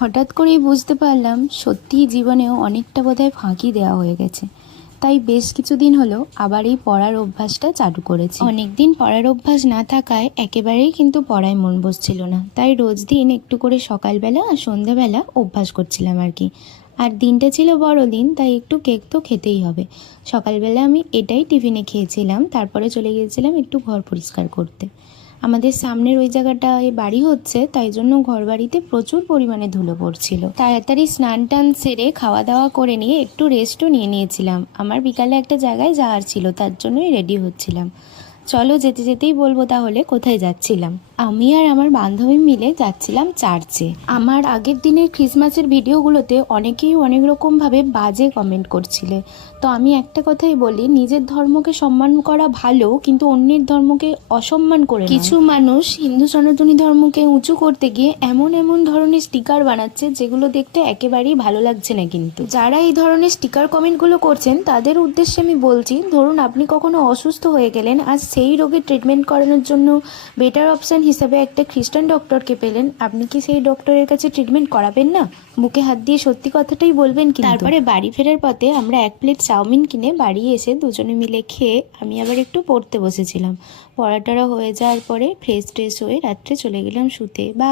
হঠাৎ করেই বুঝতে পারলাম সত্যিই জীবনেও অনেকটা বোধহয় ফাঁকি দেওয়া হয়ে গেছে। তাই বেশ কিছুদিন হলো আবার এই পড়ার অভ্যাসটা চালু করেছি। অনেকদিন পড়ার অভ্যাস না থাকায় একেবারেই কিন্তু পড়ায় মন বসছিল না। তাই রোজ দিন একটু করে সকালবেলা আর সন্ধ্যাবেলা অভ্যাস করছিলাম আর কি। আর দিনটা ছিল বড় দিন তাই একটু কেক তো খেতেই হবে। সকালবেলা আমি এটাই টিফিনে খেয়েছিলাম, তারপরে চলে গিয়েছিলাম একটু ঘর পরিষ্কার করতে। আমাদের সামনের ওই জায়গাটায় বাড়ি হচ্ছে, তাই জন্য ঘর বাড়িতে প্রচুর পরিমাণে ধুলো পড়ছিল। তাড়াতাড়ি স্নান টান সেরে খাওয়া দাওয়া করে নিয়ে একটু রেস্টও নিয়ে নিয়েছিলাম। আমার বিকালে একটা জায়গায় যাওয়ার ছিল, তার জন্যই রেডি হচ্ছিলাম। চলো যেতে যেতেই বলব তাহলে কোথায় যাচ্ছিলাম। আমি আর আমার বান্ধবী মিলে যাচ্ছিলাম চার্চে। আমার আগের দিনের ক্রিসমাসের ভিডিওগুলোতে অনেকেই অনেক রকমভাবে বাজে কমেন্ট করছিলে। তো আমি একটা কথাই বলি নিজের ধর্মকে সম্মান করা ভালো কিন্তু অন্যের ধর্মকে অসম্মান করে কিছু মানুষ হিন্দু সনাতনী ধর্মকে উঁচু করতে গিয়ে এমন এমন ধরনের স্টিকার বানাচ্ছে যেগুলো দেখতে একেবারেই ভালো লাগছে না কিন্তু। যারা এই ধরনের স্টিকার কমেন্টগুলো করছেন তাদের উদ্দেশ্যে আমি বলছি ধরুন আপনি কখনো অসুস্থ হয়ে গেলেন আর সেই রোগের ট্রিটমেন্ট করানোর জন্য বেটার অপশান হিসাবে একটা খ্রিস্টান ডক্টরকে পেলেন। আপনি কি সেই ডক্টরের কাছে ট্রিটমেন্ট করাবেন না? মুখে হাত দিয়ে সত্যি কথাটাই বলবেন কিন্তু। তারপরে বাড়ি ফেরার পথে আমরা এক প্লেট চাউমিন কিনে বাড়ি এসে দুজনে মিলে খেয়ে আমি আবার একটু পড়তে বসেছিলাম। পড়াটরা হয়ে যাওয়ার পরে ফ্রেশ ট্রেশ হয়ে রাত্রে চলে গেলাম শুতে। বা